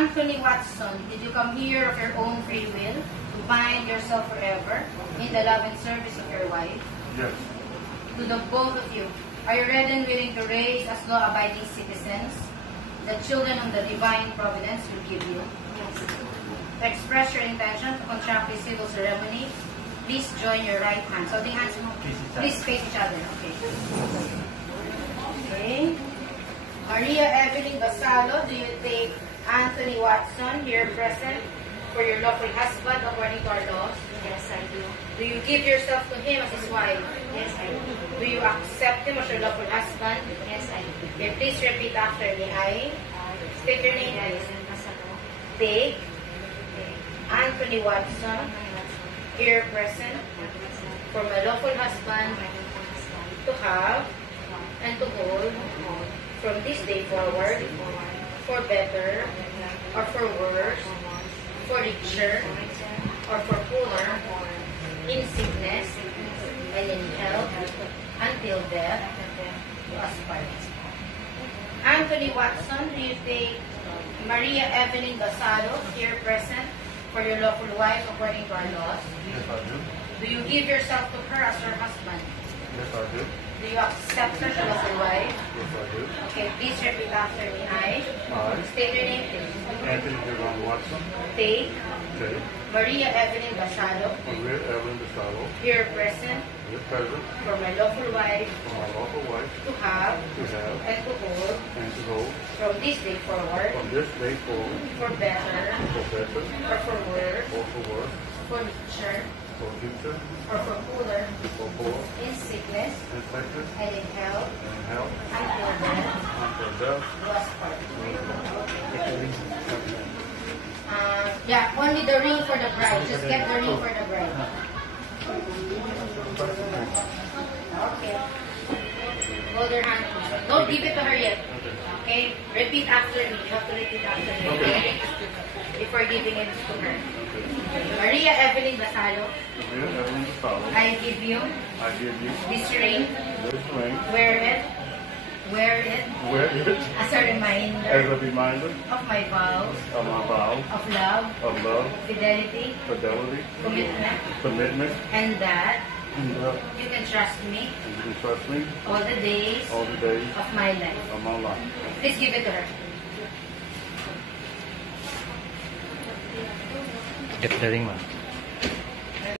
Anthony Watson, did you come here of your own free will to bind yourself forever in the love and service of your wife? Yes. To the both of you, are you ready and willing to raise as law-abiding citizens the children of the divine providence will give you? Yes. To express your intention to contract this civil ceremony, please join your right hands. Holding hands, please face each other. Okay. Okay. Maria Evelyn Basalo, do you take Anthony Watson, here present, for your lawful husband according to our laws? Yes, I do. Do you give yourself to him as his wife? Yes, I do. Do you accept him as your lawful husband? Yes, I do. Okay, please repeat after me. I state your name, please. Take Anthony Watson, here present, for my lawful husband to have and to hold from this day forward, for better or for worse, for richer or for poorer, in sickness and in health, until death do us part. Anthony Watson, do you take Maria Evelyn Basalo, here present, for your lawful wife according to our laws? Yes, I do. Do you give yourself to her as your husband? Yes, I do. Do you accept her as your wife? Yes, I do. Okay, please repeat after me. I state your name, please. Anthony Devon Watson. Take Take Maria Evelyn Basalo, Maria Evelyn Basalo, here present, here present, for my lawful wife for my lawful wife to have to have and to hold and to hold from this day forward, from this day forward for better for better or for worse, or for worse, for richer for future or for poorer, for poor in sickness and sickness and in health, and health until death until death. do us part. Yeah, only the ring for the bride. Just get the ring for the bride. Okay. Hold her hand. Don't give it to her yet. Okay? Repeat after me. You have to repeat after me. Okay? Before giving it to her. Maria Evelyn Basalo, Maria Evelyn Basalo, I give you I give you this ring. this ring. Wear it Wear it as a as reminder a reminder of my vows of my vows of love, fidelity, fidelity, commitment, and that and you can trust me you can trust me all the days all the days of my life. of my life. Please give it to her. Get the ring, ma'am.